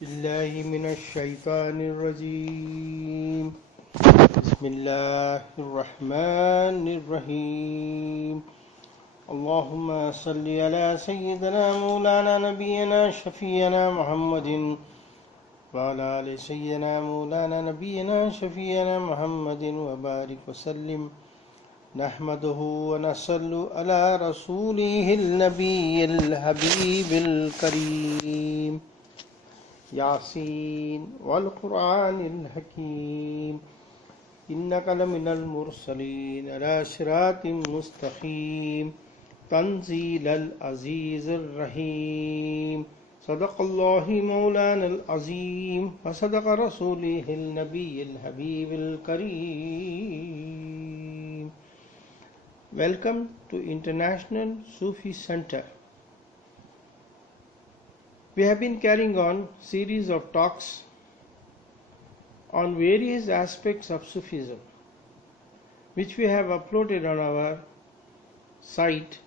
بالله من الشيطان الرجيم بسم الله الرحمن الرحيم اللهم صل على سيدنا مولانا نبينا شفينا محمد وعلى آل سيدنا مولانا نبينا شفينا محمد وبارك وسلم نحمده ونصلي على رسوله النبي الحبيب الكريم ياسين والقرآن الحكيم إنك لمن المرسلين على صراط مستقيم تنزيل العزيز الرحيم صدق الله مولانا العظيم وصدق رسوله النبي الحبيب الكريم. Welcome to International Sufi Center. We have been carrying on series of talks on various aspects of Sufism, which we have uploaded on our site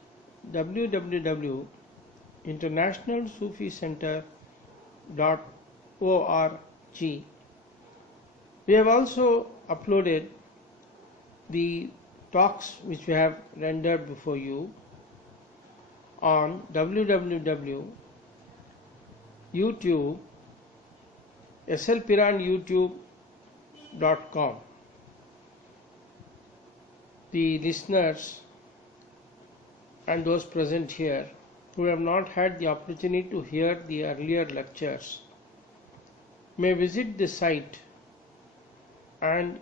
www.internationalsuficenter.org. We have also uploaded the talks which we have rendered before you on www.YouTube, slpiranyoutube.com. The listeners and those present here who have not had the opportunity to hear the earlier lectures may visit the site and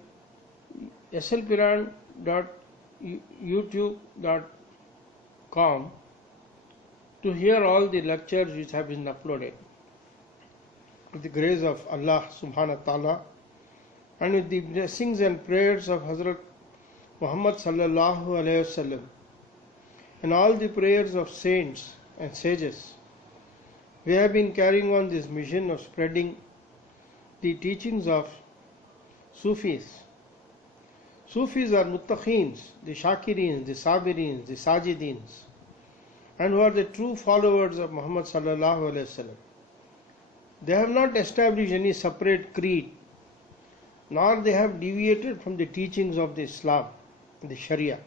slpiran.youtube.com to hear all the lectures which have been uploaded. With the grace of Allah subhanahu wa ta'ala and with the blessings and prayers of Hazrat Muhammad sallallahu alayhi wasallam and all the prayers of saints and sages, we have been carrying on this mission of spreading the teachings of Sufis. Sufis are muttaqeens, the shakireens, the sabirins, the sajideens, and who are the true followers of Muhammad sallallahu alayhi wasallam. They have not established any separate creed, nor they have deviated from the teachings of the Islam, the Sharia.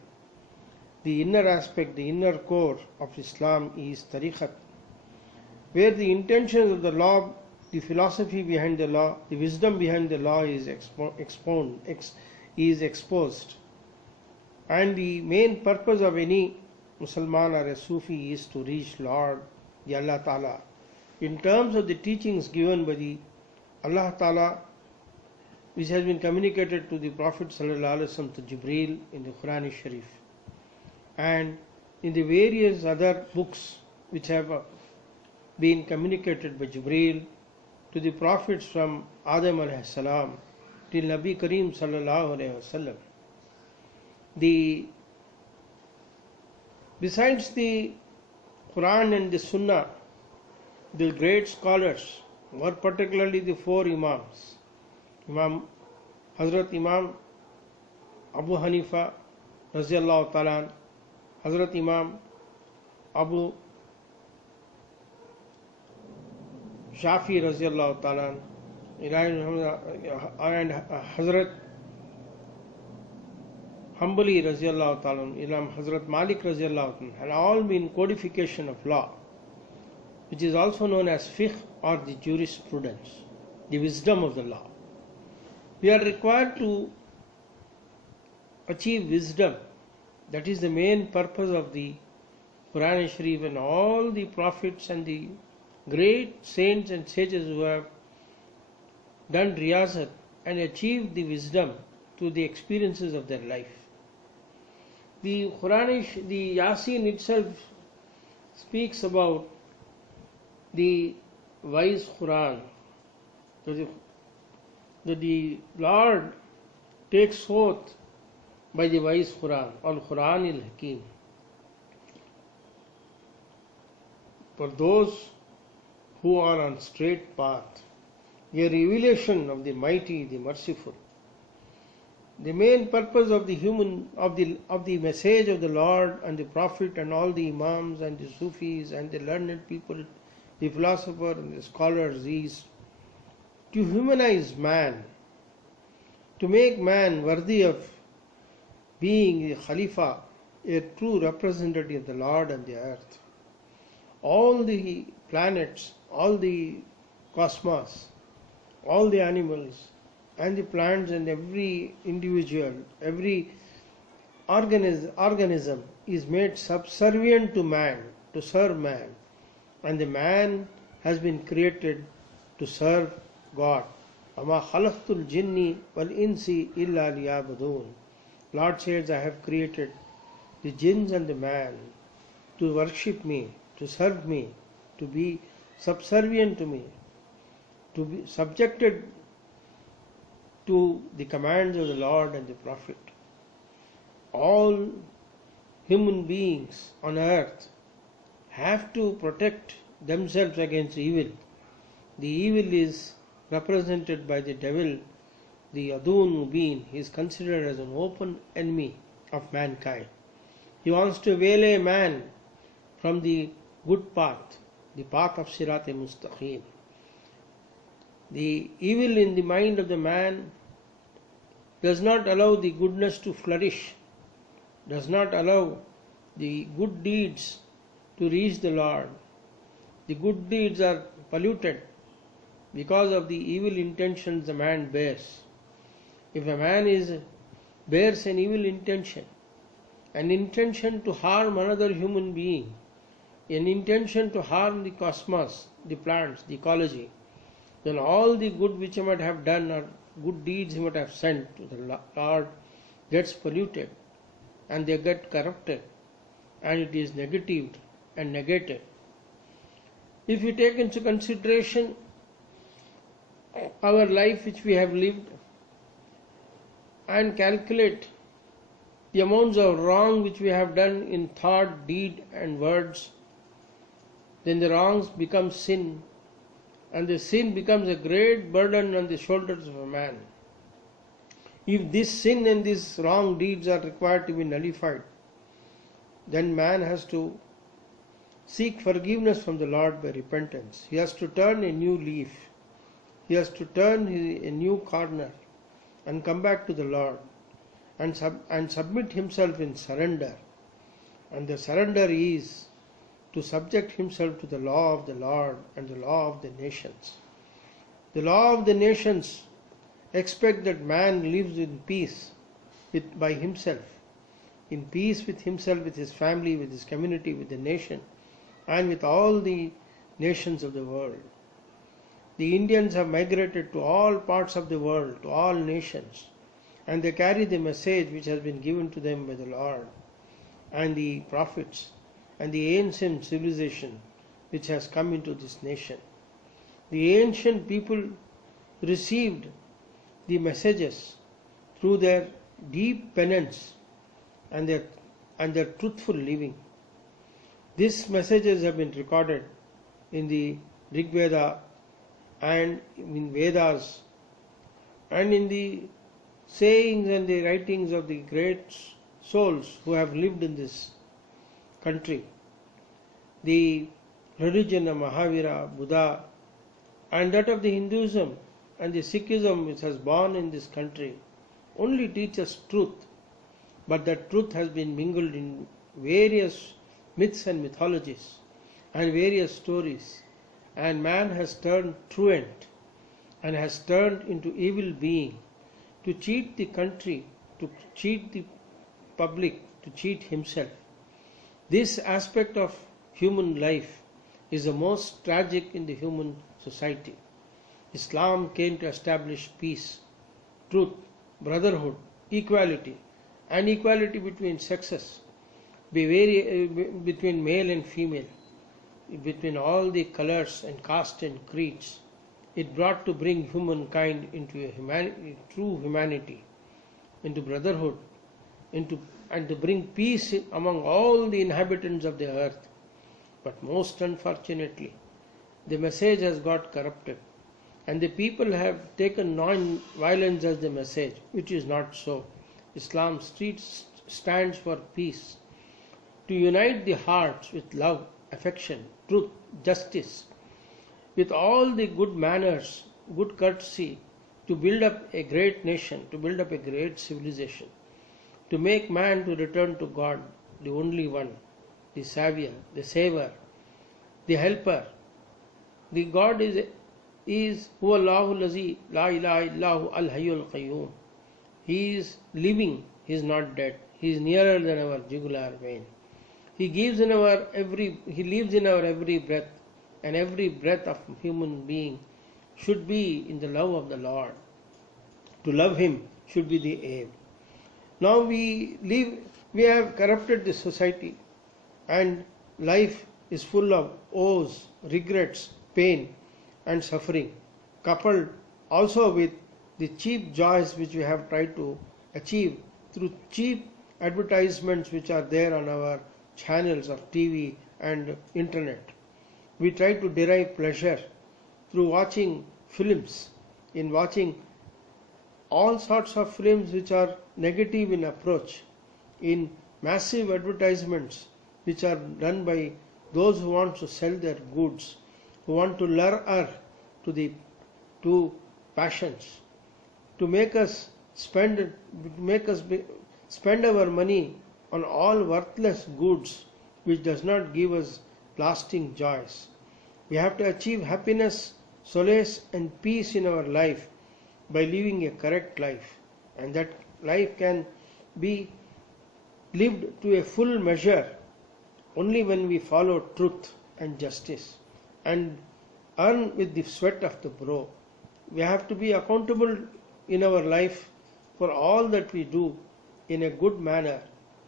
The inner aspect, the inner core of Islam is tariqat, where the intentions of the law, the philosophy behind the law, the wisdom behind the law is exposed. And the main purpose of any Musliman or a Sufi is to reach Lord, the Allah Ta'ala, in terms of the teachings given by the Allah Ta'ala, which has been communicated to the Prophet Sallallahu Alaihi Wasallam to Jibreel in the Quran Sharif, and in the various other books which have been communicated by Jibreel to the prophets from Adam alayhi salam till Nabi Kareem Sallallahu Alaihi Wasallam. Besides the Quran and the Sunnah, the great scholars were particularly the four Imams. Hazrat Imam Abu Hanifa Raziyallahu Ta'ala, Hazrat Imam Abu Shafi Raziyallahu Ta'ala, and Hazrat Hanbali Raziyallahu Ta'ala, Imam Hazrat Malik Raziyallahu Ta'ala, had all been codification of law, which is also known as fiqh or the jurisprudence, the wisdom of the law. We are required to achieve wisdom. That is the main purpose of the Quran Sharif and all the prophets and the great saints and sages who have done riyazat and achieved the wisdom through the experiences of their life. The Quran, the Yasin itself speaks about the wise Quran, that the Lord takes oath by the wise Quran, Al-Quran al-Hakim. For those who are on straight path, a revelation of the mighty, the merciful. The main purpose of the message of the Lord and the Prophet and all the Imams and the Sufis and the learned people, the philosophers and the scholars is to humanize man, to make man worthy of being a Khalifa, a true representative of the Lord on the earth. All the planets, all the cosmos, all the animals and the plants and every individual, every organism is made subservient to man, to serve man. And the man has been created to serve God. Ama khalaqtul jinni wal insi illa liya'budun. Lord says, I have created the jinns and the man to worship me, to serve me, to be subservient to me, to be subjected to the commands of the Lord and the Prophet. All human beings on earth have to protect themselves against evil. The evil is represented by the devil, the Adun Mubin. He is considered as an open enemy of mankind. He wants to waylay man from the good path, the path of Sirat-e-Mustaqim. The evil in the mind of the man does not allow the goodness to flourish, does not allow the good deeds to reach the Lord. The good deeds are polluted because of the evil intentions the man bears. If a man bears an evil intention, an intention to harm another human being, an intention to harm the cosmos, the plants, the ecology, then all the good which he might have done or good deeds he might have sent to the Lord gets polluted and they get corrupted and it is negatived and negated. If we take into consideration our life which we have lived and calculate the amounts of wrong which we have done in thought, deed and words, then the wrongs become sin, and the sin becomes a great burden on the shoulders of a man. If this sin and these wrong deeds are required to be nullified, then man has to seek forgiveness from the Lord by repentance. He has to turn a new leaf. He has to turn a new corner and come back to the Lord and submit himself in surrender. And the surrender is to subject himself to the law of the Lord and the law of the nations. The law of the nations expect that man lives in peace by himself, in peace with himself, with his family, with his community, with the nation, and with all the nations of the world. The Indians have migrated to all parts of the world, to all nations, and they carry the message which has been given to them by the Lord and the prophets and the ancient civilization which has come into this nation. The ancient people received the messages through their deep penance and their truthful living. These messages have been recorded in the Rig Veda and in Vedas and in the sayings and the writings of the great souls who have lived in this country. The religion of Mahavira, Buddha, and that of the Hinduism and the Sikhism which has born in this country only teaches truth, but that truth has been mingled in various myths and mythologies and various stories, and man has turned truant and has turned into evil being to cheat the country, to cheat the public, to cheat himself. This aspect of human life is the most tragic in the human society. Islam came to establish peace, truth, brotherhood, equality, and equality between sexes, between male and female, between all the colors and caste and creeds. It brought to bring humankind into a true humanity, into brotherhood, and to bring peace among all the inhabitants of the earth. But most unfortunately, the message has got corrupted, and the people have taken non-violence as the message, which is not so. Islam stands for peace, to unite the hearts with love, affection, truth, justice, with all the good manners good courtesy to build up a great nation, to build up a great civilization, to make man to return to God, the only one, the Savior, the Saver, the Helper. The God is Huwa Allahu Lazi La ilaha illahu Al Hayyul Qayyum. He is living, He is not dead. He is nearer than our jugular vein. He lives in our every breath, and every breath of human being should be in the love of the Lord. To love Him should be the aim. Now we have corrupted the society, and life is full of woes, regrets, pain and suffering, coupled also with the cheap joys which we have tried to achieve through cheap advertisements which are there on our channels of TV and internet. We try to derive pleasure through watching films, in watching all sorts of films which are negative in approach, in massive advertisements which are done by those who want to sell their goods, who want to lure to passions, to make us spend our money on all worthless goods which does not give us lasting joys. We have to achieve happiness, solace and peace in our life by living a correct life, and that life can be lived to a full measure only when we follow truth and justice and earn with the sweat of the brow. We have to be accountable in our life for all that we do in a good manner,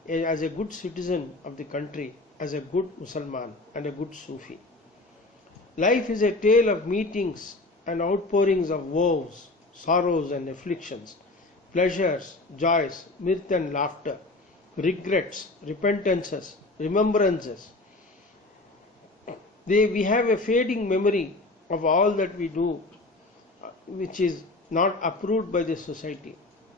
as a good citizen of the country, as a good Muslim and a good Sufi. Life is a tale of meetings and outpourings of woes, sorrows and afflictions, pleasures, joys, mirth and laughter, regrets, repentances, remembrances. We have a fading memory of all that we do, which is not approved by the society.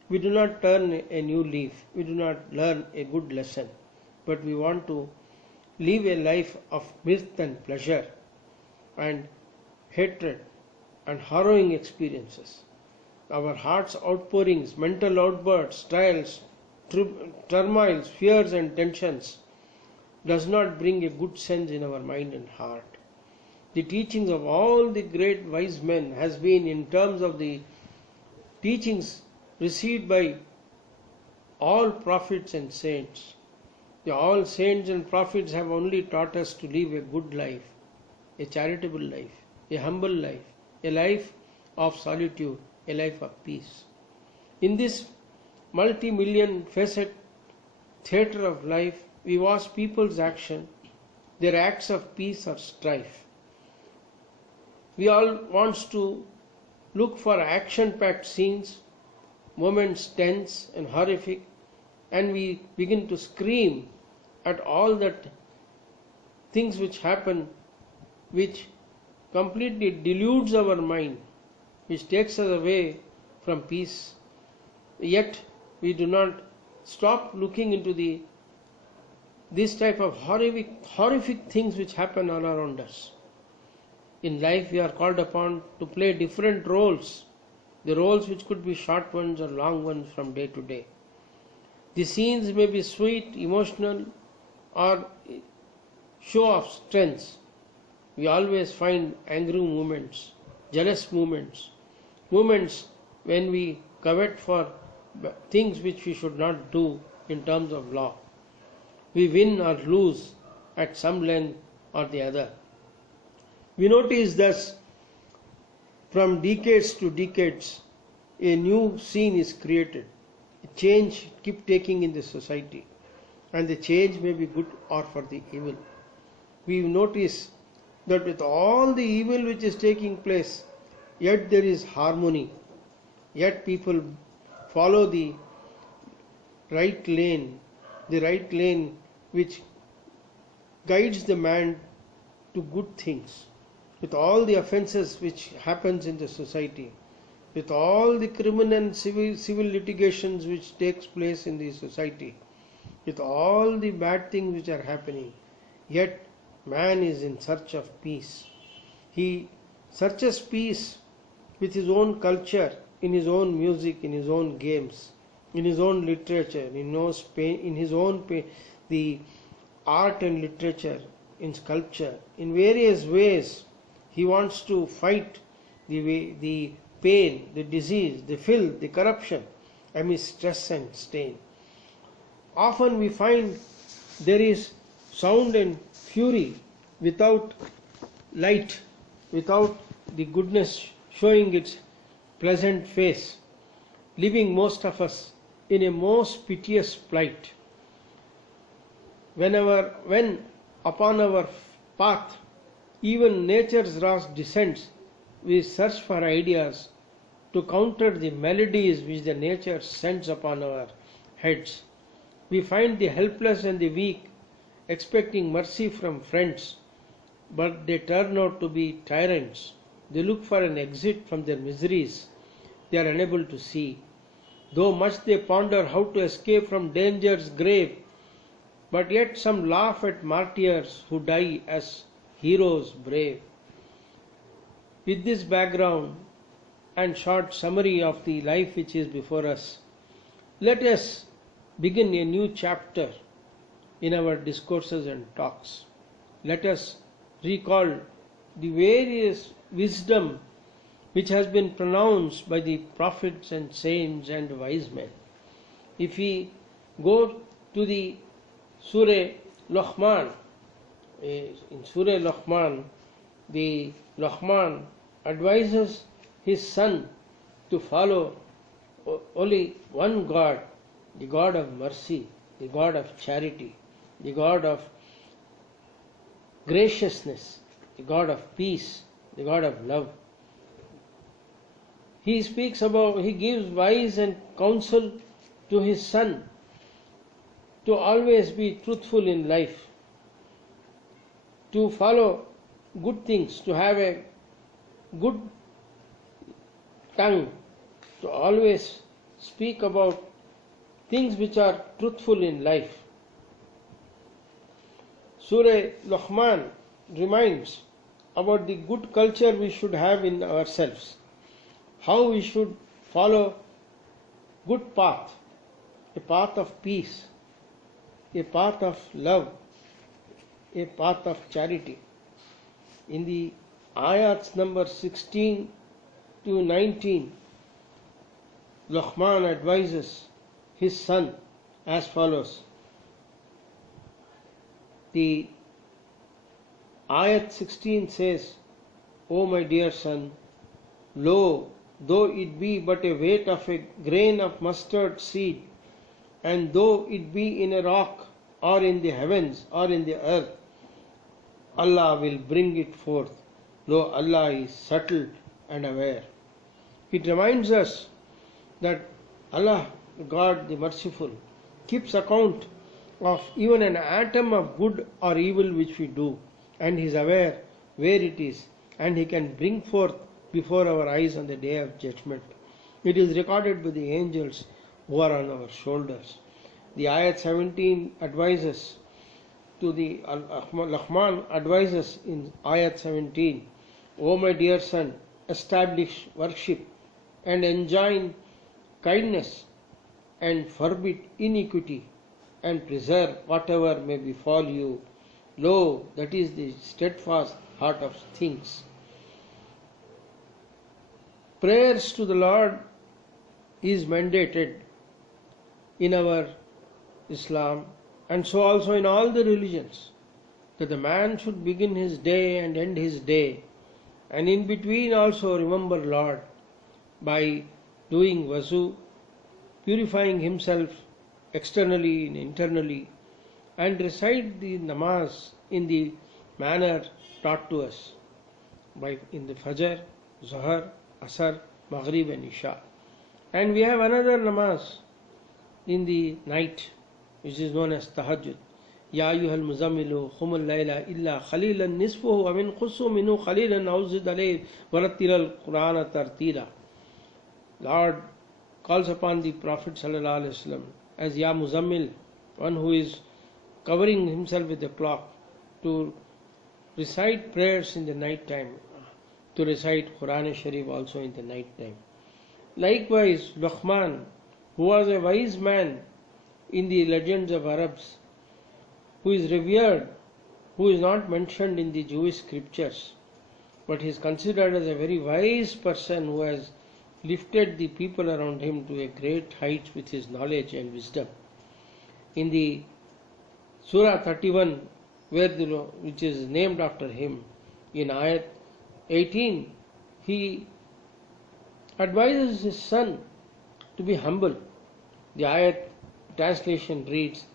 We do not turn a new leaf, we do not learn a good lesson, but we want to live a life of mirth and pleasure and hatred and harrowing experiences. Our heart's outpourings, mental outbursts, trials, turmoils, fears and tensions does not bring a good sense in our mind and heart. The teachings of all the great wise men has been in terms of the teachings received by all prophets and saints. All saints and prophets have only taught us to live a good life, a charitable life, a humble life, a life of solitude, a life of peace. In this multi-million facet theatre of life, we watch people's action, their acts of peace or strife. We all want to look for action-packed scenes, moments tense and horrific, and we begin to scream at all that things which happen, which completely deludes our mind, which takes us away from peace. Yet we do not stop looking into this type of horrific things which happen all around us. In life we are called upon to play different roles, the roles which could be short ones or long ones from day to day. The scenes may be sweet, emotional, or show of strength. We always find angry moments, jealous moments, moments when we covet for things which we should not do in terms of law. We win or lose at some length or the other. We notice thus from decades to decades a new scene is created. A change keeps taking in the society, and the change may be good or for the evil. We notice that with all the evil which is taking place, yet there is harmony, yet people follow the right lane which guides the man to good things. With all the offences which happens in the society, with all the criminal and civil litigations which takes place in the society, with all the bad things which are happening, yet man is in search of peace. He searches peace with his own culture, in his own music, in his own games, in his own literature, in his own the art and literature, in sculpture, in various ways. He wants to fight the pain, the disease, the filth, the corruption amidst stress and strain. Often we find there is sound and fury without light, without the goodness showing its pleasant face, leaving most of us in a most piteous plight. When upon our path even nature's wrath descends, we search for ideas to counter the melodies which the nature sends upon our heads. We find the helpless and the weak expecting mercy from friends, but they turn out to be tyrants. They look for an exit from their miseries they are unable to see. Though much they ponder how to escape from danger's grave, but yet some laugh at martyrs who die as heroes brave. With this background and short summary of the life which is before us, let us begin a new chapter in our discourses and talks. Let us recall the various wisdom which has been pronounced by the prophets and saints and wise men. If we go to the Surah Luqman, in Surah Luqman, the Luqman advises his son to follow only one God, the God of mercy, the God of charity, the God of graciousness, the God of peace, the God of love. He gives wise and counsel to his son to always be truthful in life, to follow good things, to have a good tongue, to always speak about things which are truthful in life. Surah Luqman reminds about the good culture we should have in ourselves, how we should follow good path, a path of peace, a path of love, a path of charity. In the ayats number 16 to 19, Luqman advises his son as follows. The ayat 16 says, O my dear son, lo, though it be but a weight of a grain of mustard seed, and though it be in a rock, or in the heavens, or in the earth, Allah will bring it forth. Lo, Allah is subtle and aware. It reminds us that Allah, God the Merciful, keeps account of even an atom of good or evil which we do, and He is aware where it is, and He can bring forth before our eyes on the day of judgment. It is recorded by the angels who are on our shoulders. The ayat 17 advises to the Luqman advises in ayat 17, O my dear son, establish worship and enjoin kindness and forbid iniquity and preserve whatever may befall you. Lo, that is the steadfast heart of things. Prayers to the Lord is mandated in our Islam, and so also in all the religions, that the man should begin his day and end his day, and in between also remember Lord by doing wuzu, purifying himself externally and internally, and recite the namaz in the manner taught to us in the Fajr, Zuhr, Asr, Maghrib and Isha. And we have another namaz in the night, which is known as Tahajjud. Ya ayyuhal muzammilu khumul layla illa khalilan nisfuhu wa min khussu minhu khalilan awzid alayhi warattilal Qur'ana tartila. Lord calls upon the Prophet ﷺ as Ya Muzammil, one who is covering himself with a cloth, to recite prayers in the night time, to recite Quran Sharif also in the night time. Likewise, Luqman, who was a wise man in the legends of Arabs, who is revered, who is not mentioned in the Jewish scriptures, but he is considered as a very wise person who has lifted the people around him to a great height with his knowledge and wisdom. In the Surah 31, which is named after him, in ayat 18, he advises his son to be humble. The ayat translation reads,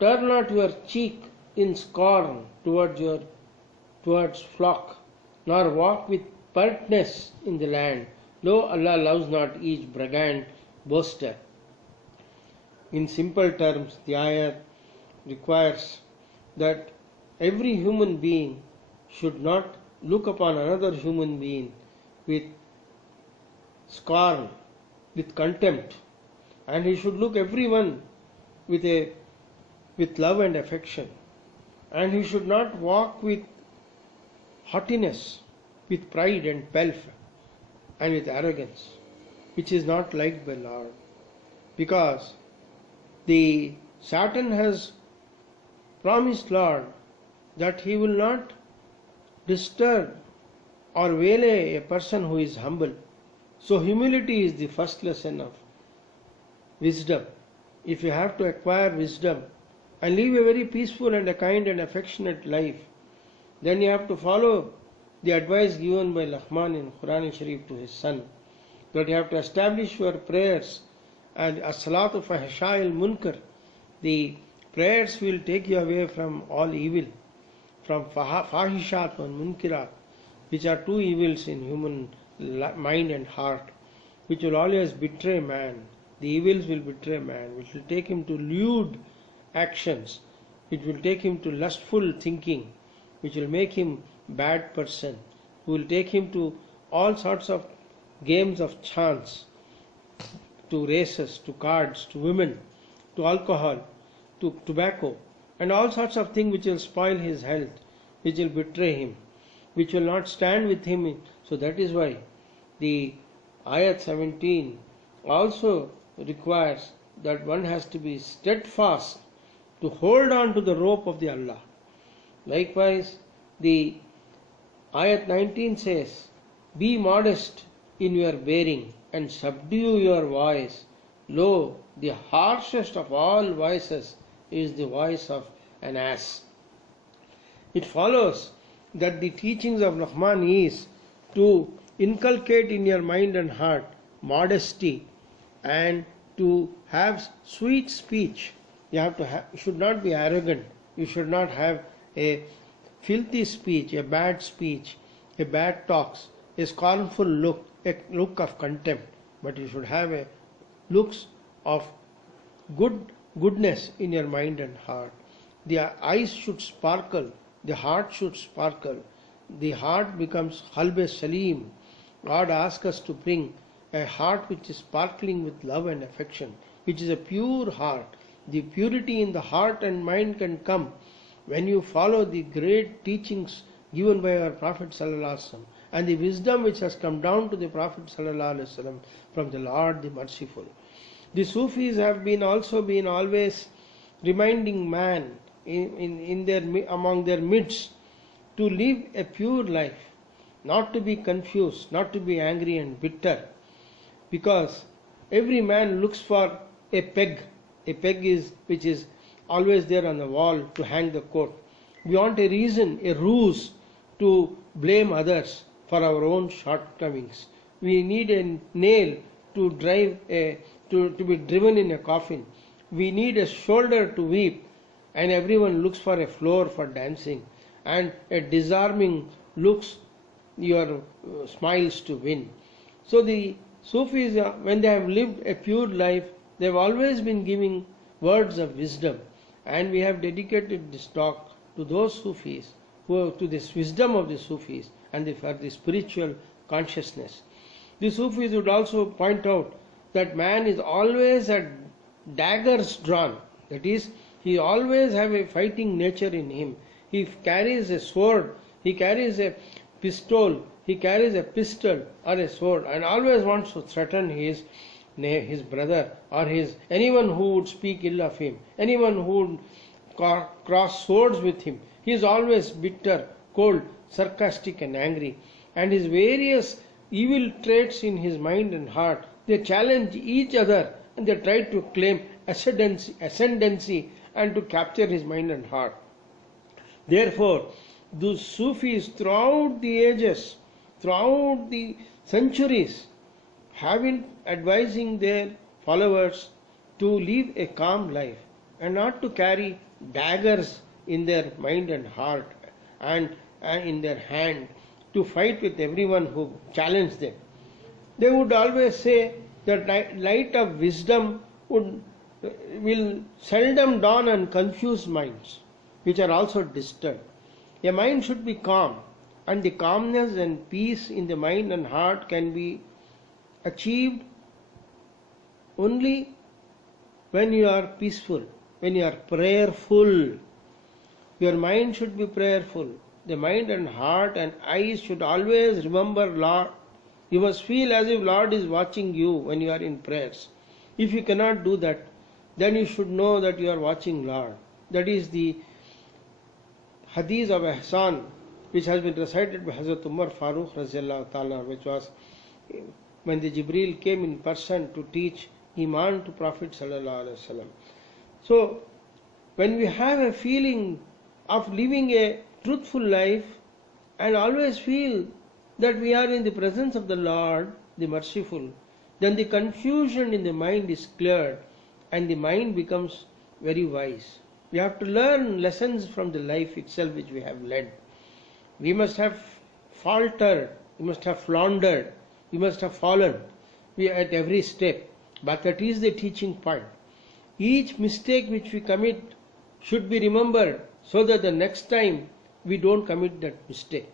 "Turn not your cheek in scorn towards flock, nor walk with pertness in the land. Lo, Allah loves not each braggart boaster." In simple terms, the ayat requires that every human being should not look upon another human being with scorn, with contempt, and he should look everyone with love and affection, and he should not walk with haughtiness, with pride and pelf, and with arrogance, which is not liked by Lord, because the Satan has promised Lord that he will not disturb or waylay a person who is humble. So humility is the first lesson of wisdom. If you have to acquire wisdom and live a very peaceful and a kind and affectionate life, then you have to follow the advice given by Luqman in Quran Sharif to his son, that you have to establish your prayers and as-salatu fahisha'il munkar. The prayers will take you away from all evil, from fahishat and munkirat, which are two evils in human mind and heart, which will always betray man. The evils will betray man, which will take him to lewd actions, which will take him to lustful thinking, which will make him bad person, who will take him to all sorts of games of chance, to races, to cards, to women, to alcohol, to tobacco, and all sorts of things which will spoil his health, which will betray him, which will not stand with him. So that is why the ayat 17 also requires that one has to be steadfast to hold on to the rope of the Allah. Likewise, the ayat 19 says, "Be modest in your bearing and subdue your voice. Lo, the harshest of all voices is the voice of an ass." It follows that the teachings of Luqman is to inculcate in your mind and heart modesty and to have sweet speech. You should not be arrogant. You should not have a filthy speech, a bad speech, a bad talks, a scornful look, a look of contempt. But you should have a looks of goodness in your mind and heart. The eyes should sparkle, the heart should sparkle. The heart becomes Qalb Salim. God asks us to bring a heart which is sparkling with love and affection, which is a pure heart. The purity in the heart and mind can come when you follow the great teachings given by our Prophet ﷺ and the wisdom which has come down to the Prophet ﷺ from the Lord the Merciful. The Sufis have also been always reminding man among their midst to live a pure life, not to be confused, not to be angry and bitter, because every man looks for a peg. A peg which is always there on the wall to hang the coat. We want a reason, a ruse to blame others for our own shortcomings. We need a nail to be driven in a coffin. We need a shoulder to weep, and everyone looks for a floor for dancing, and a disarming looks your smiles to win. So the Sufis, when they have lived a pure life, they have always been giving words of wisdom, and we have dedicated this talk to those Sufis, to this wisdom of the Sufis and for the spiritual consciousness. The Sufis would also point out that man is always at daggers drawn. That is, he always have a fighting nature in him. He carries a sword, he carries a pistol, he carries a pistol or a sword and always wants to threaten his brother or anyone who would speak ill of him, anyone who would cross swords with him. He is always bitter, cold, sarcastic and angry. And his various evil traits in his mind and heart, they challenge each other and they try to claim ascendancy and to capture his mind and heart. Therefore, those Sufis throughout the ages, throughout the centuries, have been advising their followers to live a calm life and not to carry daggers in their mind and heart and in their hand to fight with everyone who challenged them. They would always say that light of wisdom will seldom dawn on confused minds, which are also disturbed. A mind should be calm, and the calmness and peace in the mind and heart can be achieved only when you are peaceful, when you are prayerful. Your mind should be prayerful. The mind and heart and eyes should always remember Lord. You must feel as if Lord is watching you when you are in prayers. If you cannot do that, then you should know that you are watching Lord. That is the hadith of Ihsan, which has been recited by Hazrat Umar Farooq Raziyallahu Ta'ala, which was when the Jibreel came in person to teach Iman to Prophet Sallallahu Alaihi Wasallam. So, when we have a feeling of living a truthful life and always feel that we are in the presence of the Lord, the merciful, then the confusion in the mind is cleared and the mind becomes very wise. We have to learn lessons from the life itself which we have led. We must have faltered, we must have floundered, we must have fallen at every step, but that is the teaching point. Each mistake which we commit should be remembered so that the next time we don't commit that mistake.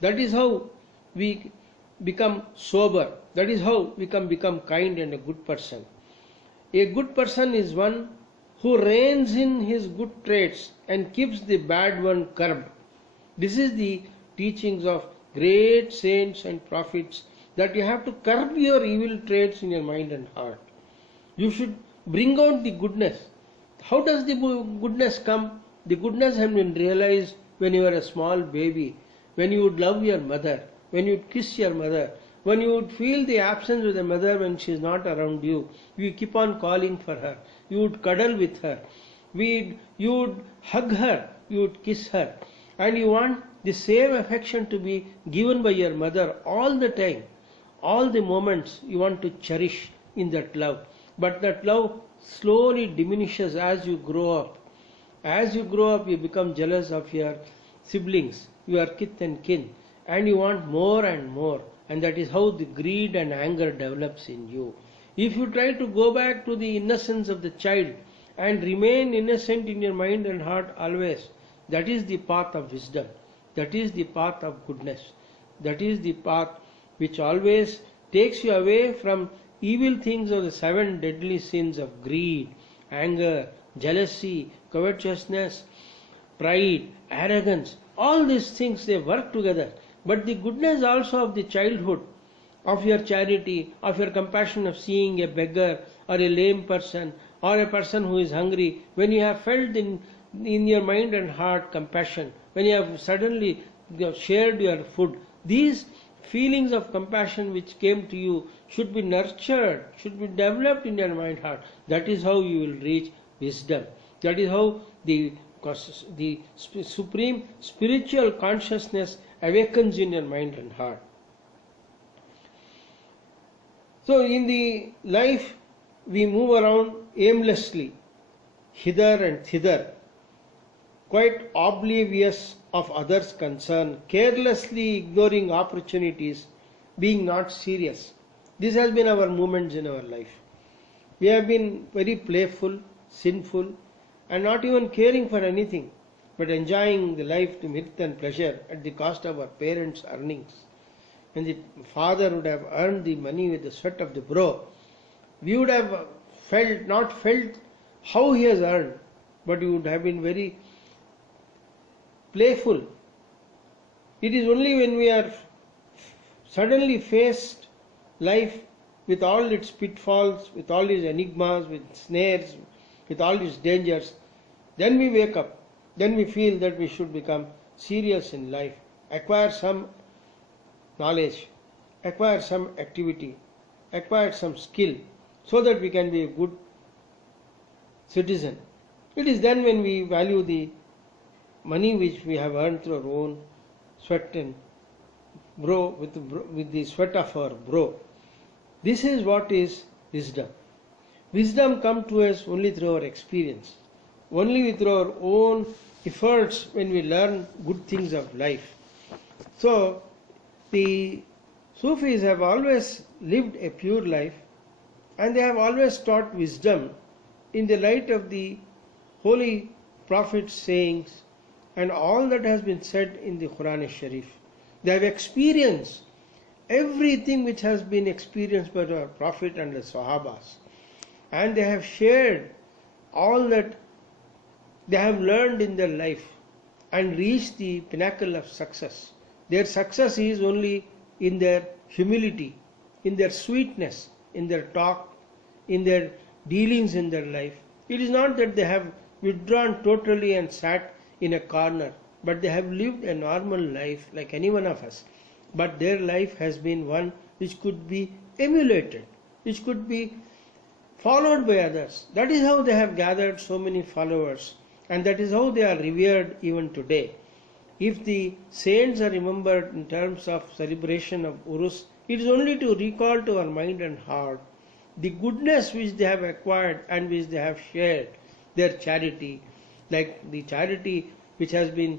That is how we become sober. That is how we can become kind and a good person. A good person is one who reins in his good traits and keeps the bad one curbed. This is the teachings of great saints and prophets, that you have to curb your evil traits in your mind and heart. You should bring out the goodness. How does the goodness come? The goodness has been realized when you were a small baby, when you would love your mother, when you would kiss your mother, when you would feel the absence of the mother when she is not around you. You keep on calling for her. You would cuddle with her. You would hug her. You would kiss her. And you want the same affection to be given by your mother all the time. All the moments you want to cherish in that love. But that love slowly diminishes as you grow up. As you grow up, you become jealous of your siblings, your kith and kin, and you want more and more. And that is how the greed and anger develops in you. If you try to go back to the innocence of the child and remain innocent in your mind and heart always, that is the path of wisdom. That is the path of goodness. That is the path which always takes you away from evil things of the 7 deadly sins of greed, anger, jealousy, covetousness, pride, arrogance. All these things, they work together. But the goodness also of the childhood, of your charity, of your compassion of seeing a beggar or a lame person or a person who is hungry, when you have felt in your mind and heart compassion, when you have suddenly shared your food, these feelings of compassion which came to you should be nurtured, should be developed in your mind and heart. That is how you will reach wisdom. That is how the supreme spiritual consciousness awakens in your mind and heart. So in the life we move around aimlessly, hither and thither, quite oblivious of others' concern, carelessly ignoring opportunities, being not serious. This has been our movements in our life. We have been very playful, sinful, and not even caring for anything, but enjoying the life to mirth and pleasure at the cost of our parents' earnings. When the father would have earned the money with the sweat of the brow, we would have not felt how he has earned, but we would have been very playful. It is only when we are suddenly faced life with all its pitfalls, with all its enigmas, with snares, with all its dangers, then we wake up. Then we feel that we should become serious in life, acquire some knowledge, acquire some activity, acquire some skill, so that we can be a good citizen. It is then when we value the money which we have earned through our own sweat and with the sweat of our brow. This is what is wisdom. Wisdom comes to us only through our experience, only through our own efforts when we learn good things of life. So, the Sufis have always lived a pure life, and they have always taught wisdom in the light of the holy Prophet's sayings and all that has been said in the Quran Sharif. They have experienced everything which has been experienced by the Prophet and the Sahabas, and they have shared all that they have learned in their life and reached the pinnacle of success. Their success is only in their humility, in their sweetness, in their talk, in their dealings in their life. It is not that they have withdrawn totally and sat in a corner, but they have lived a normal life like any one of us. But their life has been one which could be emulated, which could be followed by others. That is how they have gathered so many followers, and that is how they are revered even today. If the saints are remembered in terms of celebration of Urus, it is only to recall to our mind and heart the goodness which they have acquired and which they have shared, their charity, like the charity which has been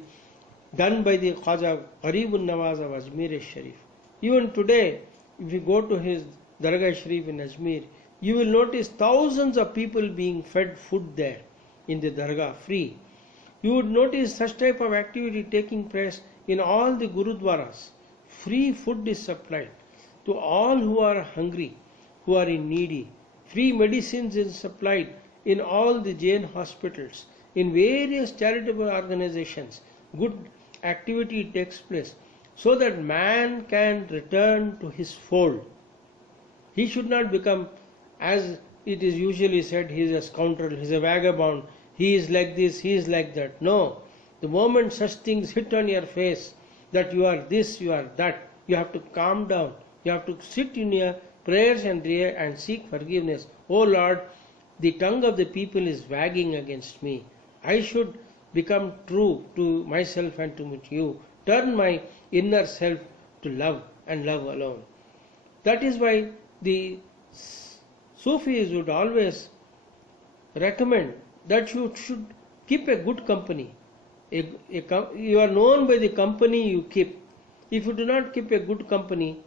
done by the Khaja Gharibun Nawaz of Ajmer Sharif. Even today, if you go to his Dargah Sharif in Ajmer, you will notice thousands of people being fed food there in the Dargah free. You would notice such type of activity taking place in all the Gurudwaras. Free food is supplied to all who are hungry, who are in needy. Free medicines is supplied in all the Jain hospitals, in various charitable organizations. Good activity takes place so that man can return to his fold. He should not become, as it is usually said, he is a scoundrel, he is a vagabond, he is like this, he is like that. No. The moment such things hit on your face, that you are this, you are that, you have to calm down. You have to sit in your prayers and seek forgiveness. Oh Lord, the tongue of the people is wagging against me. I should become true to myself and to you. Turn my inner self to love and love alone. That is why the Sufis would always recommend that you should keep a good company. You are known by the company you keep. If you do not keep a good company,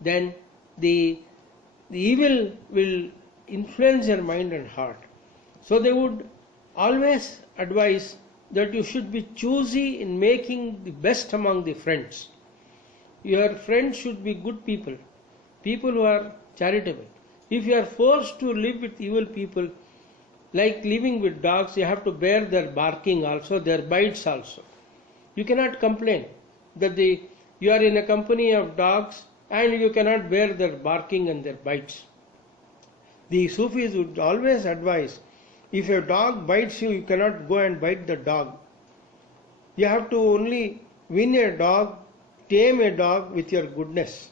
then the evil will influence your mind and heart. So they would always advise that you should be choosy in making the best among the friends. Your friends should be good people, people who are charitable. If you are forced to live with evil people, like living with dogs, you have to bear their barking also, their bites also. You cannot complain that you are in a company of dogs and you cannot bear their barking and their bites. The Sufis would always advise, if a dog bites you, you cannot go and bite the dog. You have to only win a dog, tame a dog with your goodness.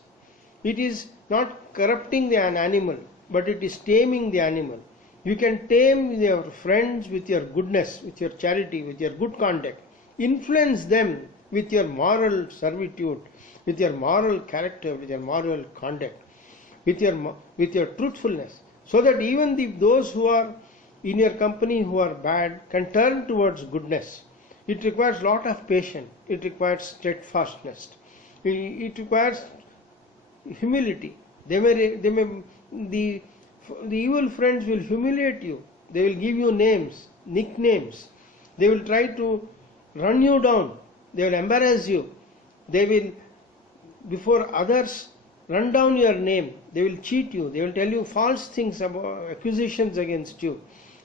It is not corrupting an animal, but it is taming the animal. You can tame your friends with your goodness, with your charity, with your good conduct. Influence them with your moral servitude, with your moral character, with your moral conduct, with your truthfulness, so that even those who are in your company who are bad can turn towards goodness. It requires a lot of patience. It requires steadfastness. It requires humility. The evil friends will humiliate you. They will give you names, nicknames. They will try to run you down. They will embarrass you. They will, before others, run down your name. They will cheat you. They will tell you false things, about accusations against you.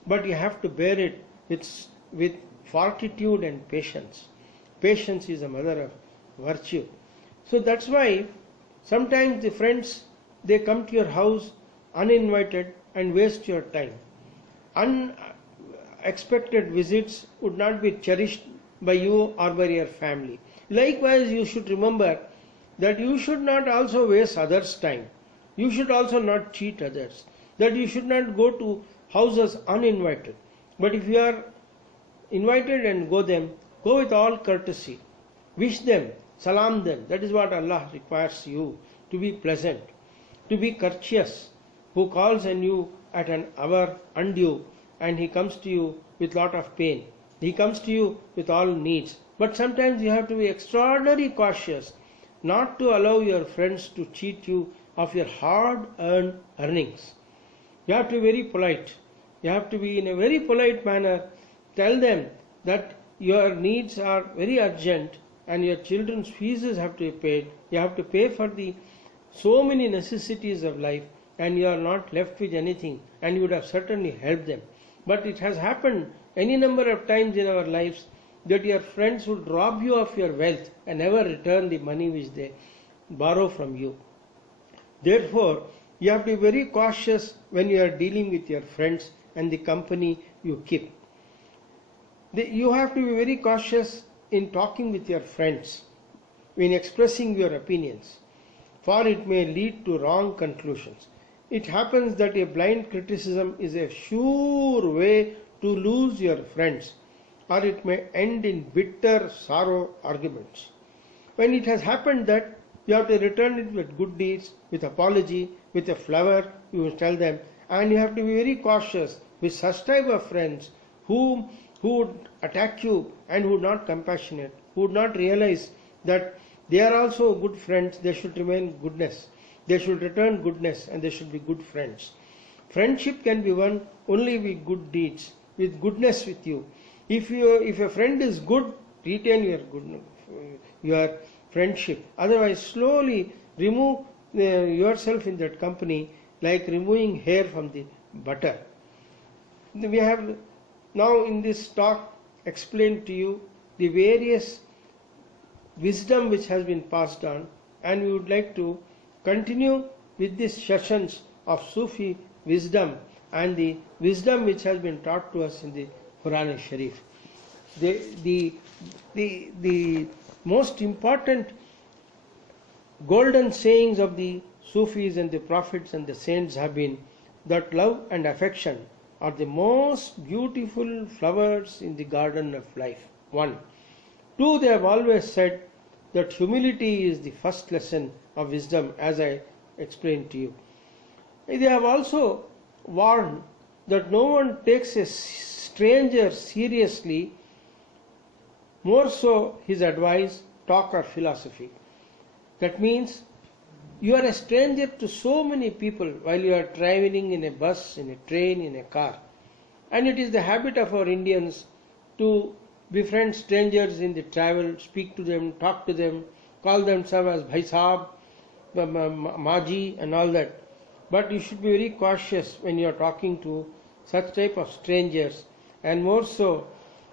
But you have to bear it with fortitude and patience. Patience is a mother of virtue. So that's why Sometimes the friends, they come to your house uninvited and waste your time. Unexpected visits would not be cherished by you or by your family. Likewise, you should remember that you should not also waste others' time. You should also not cheat others. That you should not go to houses uninvited. But if you are invited and go with all courtesy. Wish them, salam them. That is what Allah requires you, to be pleasant, to be courteous. Who calls on you at an hour undue, and he comes to you with lot of pain. He comes to you with all needs. But sometimes you have to be extraordinarily cautious not to allow your friends to cheat you of your hard-earned earnings. You have to be very polite. You have to be in a very polite manner. Tell them that your needs are very urgent and your children's fees have to be paid. You have to pay for the so many necessities of life, and you are not left with anything, and you would have certainly helped them. But it has happened any number of times in our lives that your friends would rob you of your wealth and never return the money which they borrow from you. Therefore, you have to be very cautious when you are dealing with your friends and the company you keep. You have to be very cautious in talking with your friends, in expressing your opinions, for it may lead to wrong conclusions. It happens that a blind criticism is a sure way to lose your friends, or it may end in bitter sorrow arguments. When it has happened that you have to return it with good deeds, with apology, with a flower, you will tell them, and you have to be very cautious with such type of friends who would attack you and who would not compassionate, who would not realize that they are also good friends. They should remain goodness. They should return goodness, and they should be good friends. Friendship can be won only with good deeds, with goodness with you. If a friend is good, retain your friendship. Otherwise, slowly remove yourself in that company, like removing hair from the butter. We have now in this talk explained to you the various wisdom which has been passed on, and we would like to continue with these sessions of Sufi wisdom and the wisdom which has been taught to us in the Quran Sharif. The most important golden sayings of the Sufis and the prophets and the saints have been that love and affection are the most beautiful flowers in the garden of life. 1. 2. They have always said that humility is the first lesson of wisdom, as I explained to you. They have also warned that no one takes a stranger seriously, more so his advice, talk or philosophy. That means you are a stranger to so many people while you are traveling in a bus, in a train, in a car. And it is the habit of our Indians to befriend strangers in the travel, speak to them, talk to them, call themselves as Bhai Sahab, Maji and all that. But you should be very cautious when you are talking to such type of strangers, and more so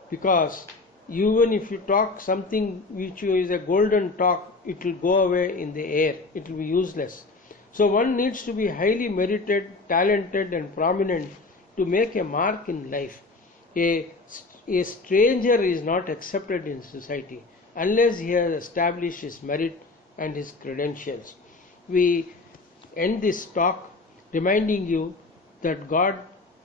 because even if you talk something which is a golden talk, it will go away in the air, it will be useless. So one needs to be highly merited, talented and prominent to make a mark in life. A stranger is not accepted in society unless he has established his merit and his credentials. We end this talk reminding you that God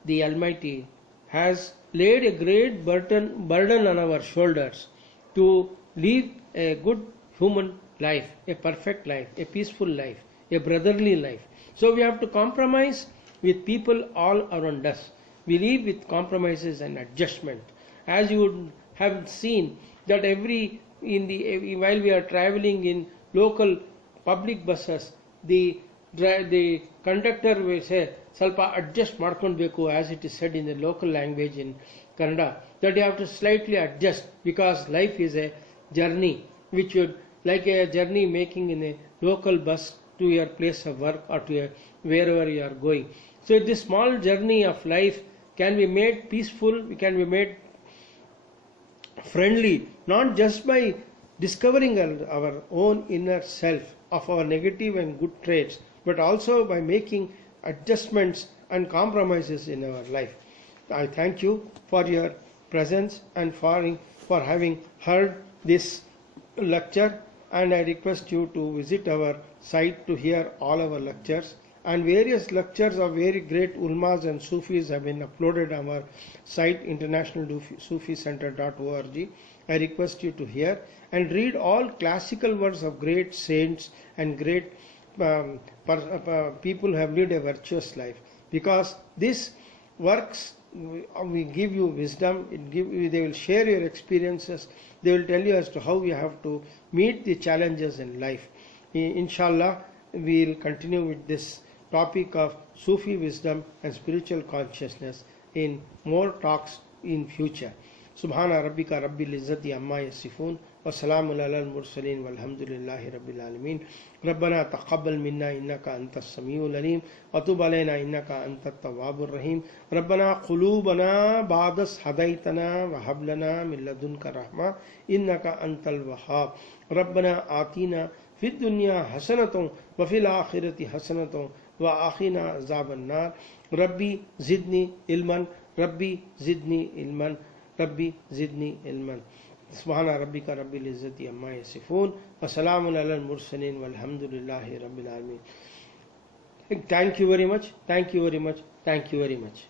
the Almighty has laid a great burden on our shoulders to live a good human life, a perfect life, a peaceful life, a brotherly life. So we have to compromise with people all around us. We live with compromises and adjustment. As you would have seen that while we are traveling in local public buses, the conductor will say, "Salpa adjust ಮಾಡ್ಕೊಂಡ್ಬೇಕು," as it is said in the local language in Kannada, that you have to slightly adjust, because life is a journey which would, like a journey making in a local bus to your place of work or to wherever you are going. So this small journey of life can be made peaceful, we can be made friendly, not just by discovering our own inner self of our negative and good traits, but also by making adjustments and compromises in our life. I thank you for your presence and for having heard this lecture, and I request you to visit our site to hear all our lectures. And various lectures of very great ulmas and Sufis have been uploaded on our site, internationalsuficenter.org. I request you to hear and read all classical works of great saints and great people who have lived a virtuous life, because these works we give you wisdom. They will share your experiences. They will tell you as to how you have to meet the challenges in life. Inshallah, we will continue with this topic of Sufi wisdom and spiritual consciousness in more talks in future. Subhana rabbika rabbil izzati amma yasifun wa salamun alal mursalin walhamdulillahi rabbil alamin. Rabbana taqabbal minna innaka antas samiul alim wa tub alayna innaka antat tawwabur rahim. Rabbana qulubana ba'das hadaytana wa hab lana min ladunka rahma innaka antal wahhab. Rabbana atina fid dunya hasanatan wa fil akhirati hasanatan wa akhina azaban nar. Rabbi zidni ilman, Rabbi zidni ilman, Rabbi zidni ilman. Subhana rabbika rabbil izzati amma yasifun wa salamun alal mursalin walhamdulillahi rabbil alamin. Thank you very much. Thank you very much. Thank you very much.